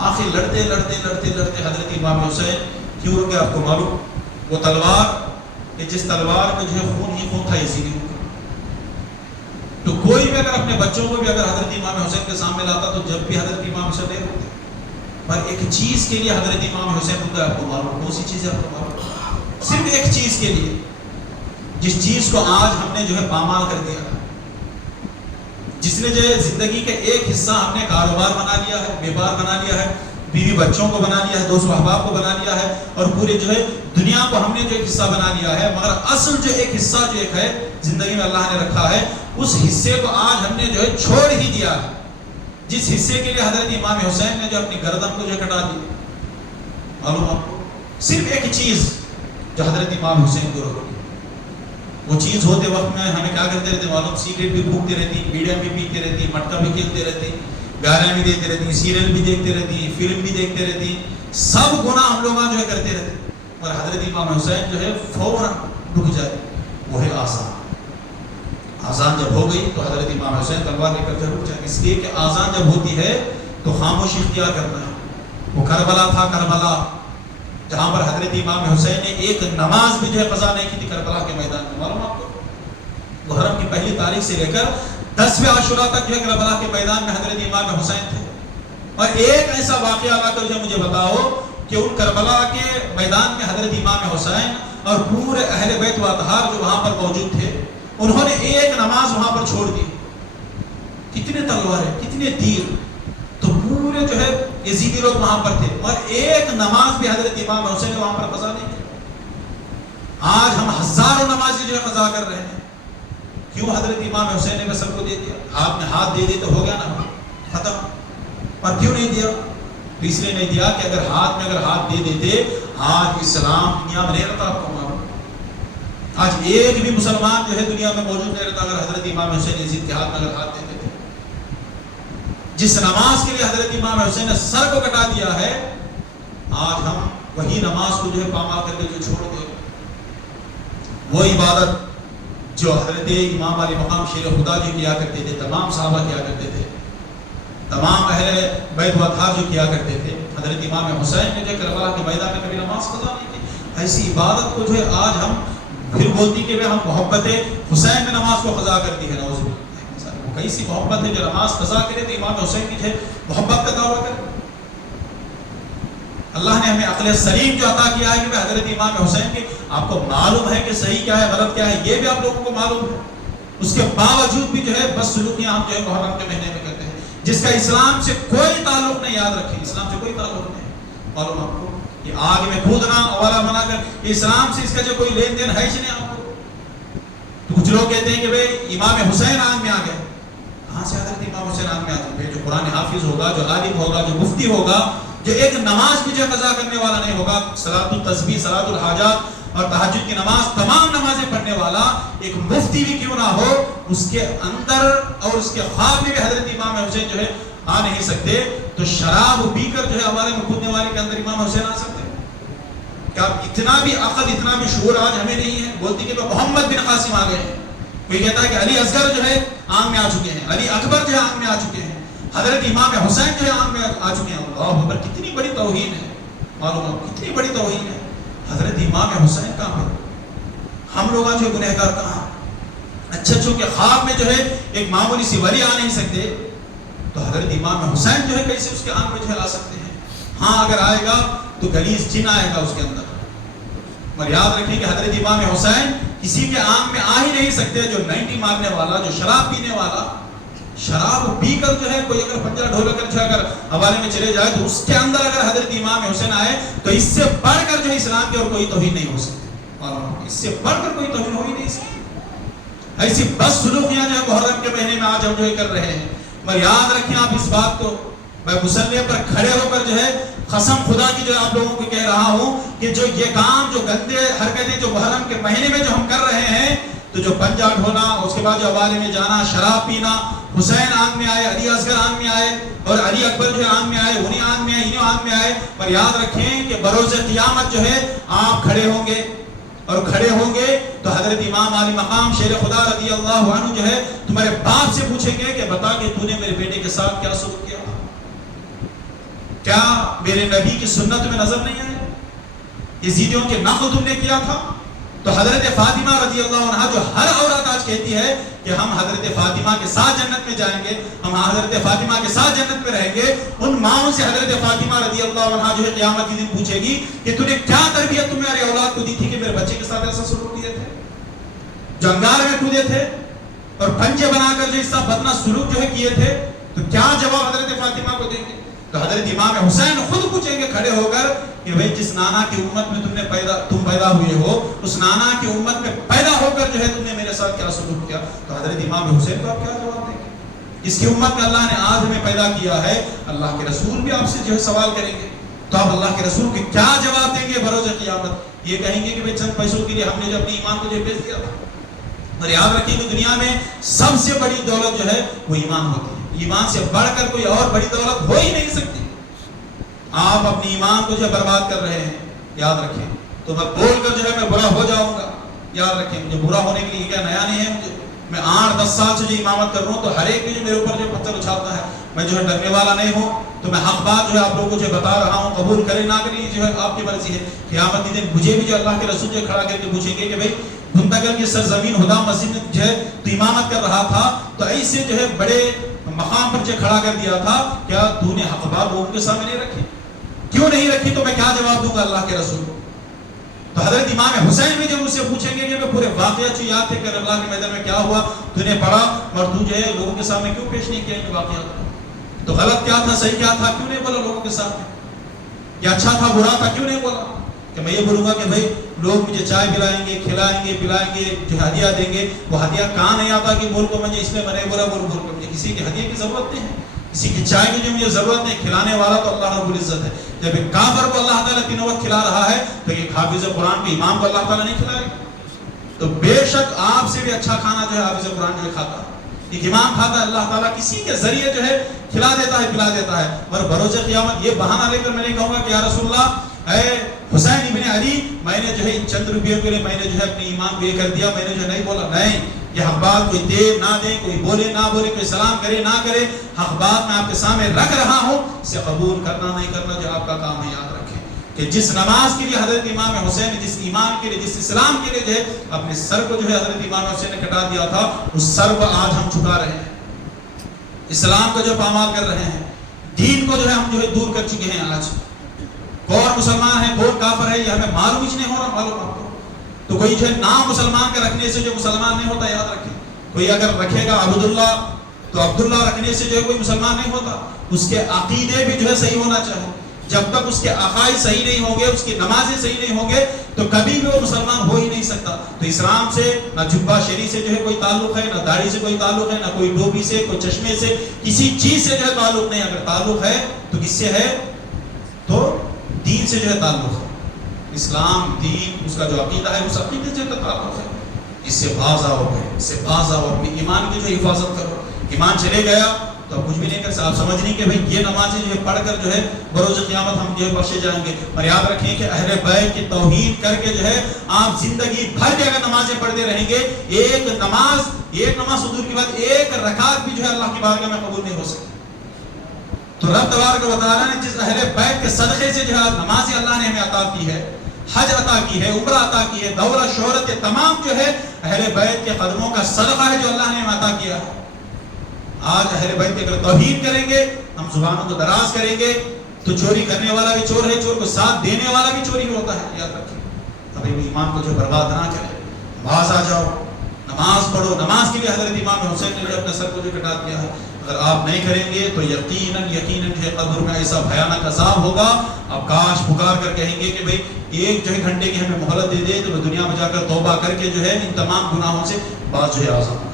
آخر لڑتے لڑتے لڑتے لڑتے حضرت امام حسین کیوں رک گئے آپ کو معلوم؟ وہ تلوار کہ جس تلوار میں جو ہے خون ہی خون تھا، اسی لیے رکا۔ تو کوئی بھی اگر اپنے بچوں کو بھی اگر حضرت امام حسین کے سامنے لاتا تو جب بھی حضرت امام حسین نہیں رکتے، پر ایک چیز کے لیے حضرت امام حسین رک گئے، آپ کو معلوم کون سی چیز ہے؟ آپ کو معلوم؟ صرف ایک چیز کے لیے، جس چیز کو آج ہم نے جو ہے پامال کر دیا، جس نے جو ہے زندگی کے ایک حصہ ہم نے کاروبار بنا لیا ہے، بیمار بنا لیا ہے، بیوی بچوں کو بنا لیا ہے، دوست احباب کو بنا لیا ہے، اور پورے جو ہے دنیا کو ہم نے جو ایک حصہ بنا لیا ہے، مگر اصل جو ایک حصہ جو ایک ہے زندگی میں اللہ نے رکھا ہے، اس حصے کو آج ہم نے جو ہے چھوڑ ہی دیا ہے، جس حصے کے لیے حضرت امام حسین نے جو اپنی گردن کو جو کٹا دی۔ معلوم آپ کو صرف ایک چیز جو حضرت امام حسین کو روکی، وہ چیز ہوتے وقت میں ہمیں کیا کرتے رہتے معلوم؟ سگریٹ بھی پھونکتے رہتی، بیڑیاں بھی پیتے رہتی، مٹکا بھی کھیلتے رہتی، گالیاں بھی دیتے رہتی، سیریل بھی دیکھتے رہتی، فلم بھی دیکھتے رہتی، سب گناہ ہم لوگ جو ہے کرتے رہتے، اور حضرت امام حسین جو ہے فوراً رک جاتے۔ وہ ہے آزان۔ آزان جب ہو گئی تو حضرت امام حسین تلوار لے کر رک جاتے، اس لیے کہ آزان جب ہوتی ہے تو خاموشی اختیار کرنا ہے۔ وہ کربلا تھا، کربلا جہاں پر حضرت امام حسین نے ایک نماز بھی جو ہے قضا نہیں کی تھی کربلا کے میدان میں، معلوم آپ کو؟ محرم کی پہلی تاریخ سے لے کر 10ویں عاشوراء تک جو ہے کربلا کے میدان میں حضرت امام حسین تھے، اور ایک ایسا واقعہ لا کر جو مجھے بتاؤ کہ ان کربلا کے میدان میں حضرت امام حسین اور پورے اہل بیت و اطہار جو وہاں پر موجود تھے، انہوں نے ایک نماز وہاں پر چھوڑ دی۔ کتنے تلواریں، کتنے تیر، تو پورے جو ہے یزیدی لوگ وہاں پر تھے، اور ایک نماز بھی حضرت امام حسین نے وہاں پر قضا نہیں کی۔ آج ہم ہزاروں نمازی جو ہے قضا کر رہے ہیں، کیوں؟ حضرت امام حسین نے سب کو دے دیا، ہاتھ میں ہاتھ دے دی تو ہو گیا نا، ختم۔ پر کیوں نہیں دیا؟ اس لیے نہیں دیا کہ اگر ہاتھ دے دیتے، آج اسلام دنیا میں نہیں رہتا۔ آپ کو معلوم، آج ایک بھی مسلمان جو ہے دنیا میں موجود نہیں رہتا اگر حضرت امام حسین یزید کے ہاتھ میں اگر ہاتھ دیتے تھے۔ جس نماز کے لیے حضرت امام حسین نے سر کو کٹا دیا ہے، آج ہم وہی نماز کو جو ہے پامال کر کے جو چھوڑ دیں۔ وہ عبادت جو حضرت امام علی مقام شیر خدا جو کیا کرتے تھے، تمام صحابہ کیا کرتے تھے، تمام اہل بیت و اطہار جو کیا کرتے تھے، حضرت امام حسین نے جو کربلا کے میدان میں کبھی نماز قضا نہیں کی۔ ایسی عبادت کو جو ہے آج ہم پھر بولتی کہ ہم محبت حسین میں نماز کو قضا کرتی ہے، نعوذ باللہ۔ وہ کیسی محبت ہے جو نماز قضا کرے تو امام حسین کی جو ہے محبت کا دعویٰ کرے۔ اللہ نے ہمیں عقل سلیم جو عطا کیا ہے کہ حضرت امام حسین کے آپ کو معلوم ہے کہ صحیح کیا ہے غلط کیا ہے، یہ بھی آپ لوگوں کو معلوم ہے، اس کے باوجود بھی جو ہے بس سلوکیاں ہم جو ہے محرم کے مہینے میں کرتے ہیں، جس کا اسلام سے کوئی تعلق نہیں۔ یاد رکھیں، اسلام سے کوئی تعلق نہیں، معلوم آپ کو؟ یہ آگ میں کودنا اولا منع کر، اسلام سے اس کا جو کوئی لین دین ہے ہی نہیں آپ کو۔ تو کچھ لوگ کہتے ہیں کہ بھئی امام حسین آگ میں آ گئے، کہاں سے حضرت امام حسین آگ میں آتے ہیں؟ جو قرآن حافظ ہوگا، جو عالم ہوگا، جو مفتی ہوگا، جو ایک نماز بھی جو قضا کرنے والا نہیں ہوگا، صلاۃ التسبیح، صلاۃ الحاجات اور تہجد کی نماز، تمام نمازیں پڑھنے والا ایک مفتی بھی کیوں نہ ہو، اس کے اندر اور اس کے خواب میں بھی حضرت امام حسین جو ہے آ نہیں سکتے، تو شراب پی کر جو ہے ہمارے میں کودنے والے کے اندر امام حسین آ سکتے؟ کیا اتنا بھی عقل، اتنا بھی شعور آج ہمیں نہیں ہے؟ بولتی کہ محمد بن قاسم آ گئے ہیں، کوئی کہتا ہے کہ علی اصغر جو ہے آنکھ میں آ چکے ہیں، علی اکبر جو ہے آنکھ میں آ چکے ہیں، حضرت امام حسین جو ہے آنکھ میں آ چکے ہیں۔ اللہ اکبر، کتنی بڑی توہین ہے، معلوم ہے کتنی بڑی توہین ہے۔ حضرت امام حسین کہاں ہے؟ ہم لوگ جو گنہگار کہاں؟ اچھا چونکہ خواب میں جو ہے ایک معمولی سی ولی آ نہیں سکتے، تو حضرت امام حسین جو ہے کیسے اس کے آنکھ میں جو ہے آ سکتے ہیں؟ ہاں اگر آئے گا تو گلیز جن آئے گا اس کے اندر، مگر یاد رکھیں کہ حضرت امام حسین کسی کے آنکھ میں آ ہی نہیں سکتے۔ جو 90 مارنے والا، جو شراب پینے والا، شراب پی کر جو ہے کوئی اگر پنجرا ڈھول کر جو اگر حوالے میں چلے جائے تو اس کے اندر اگر حضرت امام حسین آئے تو اس سے بڑھ کر جو اسلام کی اور کوئی توہین نہیں ہو سکتی، اور اس سے بڑھ کر کوئی توہین ہو ہی نہیں سکتی۔ ایسی بس سلوکیاں جو ہے محرم کے مہینے میں آج ہم جو کر رہے ہیں، مگر یاد رکھیں آپ اس بات کو، میں مصلی پر کھڑے ہو کر جو ہے قسم خدا کی جو آپ لوگوں کو کہہ رہا ہوں کہ جو یہ کام، جو گندے حرکتیں جو محرم کے مہینے میں جو ہم کر رہے ہیں، تو جو پنجا ڈھونا، اس کے بعد جو حوالے میں جانا، شراب پینا، حسین آنکھ میں آئے، علی اصغر آنکھ میں آئے اور علی اکبر جو آنکھ میں آئے، انہیں آنکھ میں آئے، انہیں آنکھ میں آئے، پر یاد رکھیں کہ بروز قیامت جو ہے آپ کھڑے ہوں گے، اور کھڑے ہوں گے تو حضرت امام علی مقام شیر خدا رضی اللہ عنہ جو ہے تمہارے باپ سے پوچھیں گے کہ بتا کہ تو نے میرے بیٹے کے ساتھ کیا سلوک کیا، کیا کیا میرے نبی کی سنت میں نظر نہیں آئے؟ یزیدیوں کے نقل تم نے کیا تھا؟ تو حضرت فاطمہ رضی اللہ عنہا جو ہر عورت آج کہتی ہے کہ ہم حضرت فاطمہ کے ساتھ جنت میں جائیں گے، ہم حضرت فاطمہ کے ساتھ جنت میں رہیں گے، ان ماؤں سے حضرت فاطمہ رضی اللہ عنہا جو ہے قیامت کے دن پوچھے گی کہ تو نے کیا تربیت تمہاری اولاد کو دی تھی کہ میرے بچے کے ساتھ ایسا سلوک کیے تھے، جو انگار میں کودے تھے اور پنجے بنا کر جو اس طرح بدنا سلوک جو ہے کیے تھے، تو کیا جواب حضرت فاطمہ کو دیں گے؟ تو حضرت امام حسین خود پوچھیں گے کھڑے ہو کر کہ بھئی جس نانا کی امت میں تم پیدا ہوئے ہو، اس نانا کی امت میں پیدا ہو کر جو ہے تم نے میرے ساتھ کیا سلوک کیا؟ تو حضرت امام حسین کو آپ کیا جواب دیں گے؟ اس کی امت میں اللہ نے آج ہمیں پیدا کیا ہے، اللہ کے رسول بھی آپ سے جو ہے سوال کریں گے، تو آپ اللہ کے رسول کے کیا جواب دیں گے بروز قیامت؟ یہ کہیں گے کہ بھئی چند پیسوں کے لیے ہم نے جو اپنے ایمان کو جو بیچ دیا تھا۔ اور یاد رکھیں کہ دنیا میں سب سے بڑی دولت جو ہے وہ ایمان ہوتی ہے، ایمان سے بڑھ کر کوئی اور بڑی دولت ہو ہی نہیں سکتی۔ آپ اپنے ایمان کو جو برباد کر رہے ہیں، یاد رکھیں، تو میں بول کر جو ہے میں برا ہو جاؤں گا، یاد رکھیں مجھے برا ہونے کے لیے کیا نیا نہیں ہے، مجھے میں 8-10 سال سے جو امامت کر رہا ہوں تو ہر ایک جو میرے اوپر جو پتھر اچھالتا ہے، میں جو ہے ڈرنے والا نہیں ہوں، تو میں حق بات جو ہے آپ لوگوں کو جو بتا رہا ہوں، قبول کریں نہ کریں جو ہے آپ کی مرضی ہے۔ قیامت کے دن مجھے بھی جو اللہ کے رسول جو کھڑا کر کے پوچھیں گے کہ بھئی بھنتاگل کی سرزمین ہدا مسجد میں جو ہے تو امامت کر رہا تھا، تو ایسے جو ہے بڑے مقام پر جو کھڑا کر دیا تھا، کیا تو نے حق بات لوگوں کے سامنے نہیں رکھی؟ کیوں نہیں رکھی؟ تو میں کیا جواب دوں گا اللہ کے رسول کو؟ تو حضرت امام حسین بھی جب مجھ سے پوچھیں گے کہ میں پورے واقعات جو یاد تھے کہ اللہ کے میدان میں کیا ہوا تو نے پڑھا اور تو جو ہے لوگوں کے سامنے کیوں پیش نہیں کیا ان واقعات؟ تو غلط کیا تھا، صحیح کیا تھا، کیوں نہیں بولا لوگوں کے سامنے؟ یا اچھا تھا، برا تھا، کیوں نہیں بولا؟ کہ میں یہ بولوں گا کہ بھئی لوگ مجھے چائے پلائیں گے، کھلائیں گے، پلائیں گے، جو ہدیہ دیں گے، وہ ہدیہ کہاں نہیں آتا کہ بول کو مجھے اس میں میں نے بولا بول کر مجھے کسی کی ہدیہ کی ضرورت نہیں ہے، کسی کی چائے کی جو مجھے ضرورت نہیں، کھلانے والا تو اللہ رب العزت ہے۔ جب ایک کافر کو اللہ تعالیٰ تینوں وقت کھلا رہا ہے تو ایک حافظ قرآن کے امام کو اللہ تعالیٰ نہیں کھلائے گا؟ تو بے شک آپ سے بھی اچھا کھانا جو ہے حافظ قرآن جو ہے کھاتا ہے، ایک امام کھاتا ہے، اللہ تعالیٰ کسی کے ذریعے جو ہے کھلا دیتا ہے، پلا دیتا ہے۔ اور بروز قیامت یہ بہانہ لے کر میں نہیں کہوں گا کہ یا رسول اللہ اے حسین ابن علی میں نے جو ہے ان چند روپیوں کے لیے میں نے جو ہے اپنے ایمان کو یہ کر دیا، میں نے جو نہیں بولا، نہیں، یہ حق بات کوئی دے نہ دے، کوئی بولے نہ بولے، کوئی سلام کرے نہ کرے، حق بات میں آپ کے سامنے رکھ رہا ہوں، اسے قبول کرنا نہیں کرنا جو آپ کا کام ہے۔ یاد رکھیں کہ جس نماز کے لیے حضرت امام حسین نے، جس ایمان کے لیے، جس اسلام کے لیے جو ہے اپنے سر کو جو ہے حضرت امام حسین نے کٹا دیا تھا، اس سر کو آج ہم چھکا رہے ہیں، اسلام کو جو پامال کر رہے ہیں، دین کو جو ہے ہم جو ہے دور کر چکے ہیں۔ آج کون مسلمان ہے کون کافر ہے یہ ہمیں معلوم ہی نہیں ہو رہا، معلوم آپ کو؟ تو کوئی جو ہے نام مسلمان کا رکھنے سے جو مسلمان نہیں ہوتا، یاد رکھیں، کوئی اگر رکھے گا عبداللہ تو عبداللہ رکھنے سے جو ہے کوئی مسلمان نہیں ہوتا، اس کے عقیدے بھی جو ہے صحیح ہونا چاہیے۔ جب تک اس کے عقائد صحیح نہیں ہوں گے، اس کی نمازیں صحیح نہیں ہوں گے تو کبھی بھی وہ مسلمان ہو ہی نہیں سکتا۔ تو اسلام سے نہ جبہ شریع سے جو ہے کوئی تعلق ہے، نہ داڑھی سے کوئی تعلق ہے، نہ کوئی ٹوپی سے، کوئی چشمے سے، کسی چیز سے جو ہے تعلق نہیں۔ اگر تعلق ہے تو کس سے ہے؟ تو دین سے جو ہے تعلق ہے، اسلام دین اس کا جو عقیدہ ہے اس عقیدے سے تعلق ہے۔ اس سے باز آؤ گے، اس سے باز آؤ، اپنے ایمان کی جو حفاظت کرو۔ ایمان چلے گیا تو اب کچھ بھی نہیں کر سکتے۔ آپ سمجھ نہیں کہ بھئی یہ نمازیں جو ہے پڑھ کر جو ہے بروز قیامت ہم جو ہے بخشے جائیں گے۔ اور یاد رکھیں کہ اہل بیت کی توہین کر کے جو ہے آپ زندگی بھر کے اگر نمازیں پڑھتے رہیں گے، ایک نماز حضور کی بات ایک رکعت بھی جو ہے اللہ کی بارگاہ میں قبول نہیں ہو سکتی۔ تو رب تبارک و تعالیٰ نے جس اہل بیت کے صدقے سے جو ہے نمازیں اللہ نے ہمیں عطا کی ہے، حج عطا کی ہے، عمرہ عطا کی ہے، دولت شہرت تمام جو ہے اہل بیت کے قدموں کا صدقہ ہے جو اللہ نے ہمیں عطا کیا ہے۔ آج اہل بیت کی اگر توہین کریں گے، ہم زبانوں کو دراز کریں گے تو چوری کرنے والا بھی چور ہے، چور کو ساتھ دینے والا بھی چوری ہوتا ہے۔ یاد رکھیں، ابھی ایمان کو جو برباد نہ کریں، باز آ جاؤ، نماز پڑھو۔ نماز کے لیے حضرت امام حسین نے جو اپنے سر کو جو کٹا دیا ہے، اگر آپ نہیں کریں گے تو یقیناً جو قبر میں ایسا بھیانک عذاب ہوگا، اب کاش پکار کر کہیں گے کہ بھئی ایک جو ہے گھنٹے کی ہمیں مہلت دے دے تو میں دنیا میں جا کر توبہ کر کے جو ہے ان تمام گناہوں سے باز جو ہے آزاد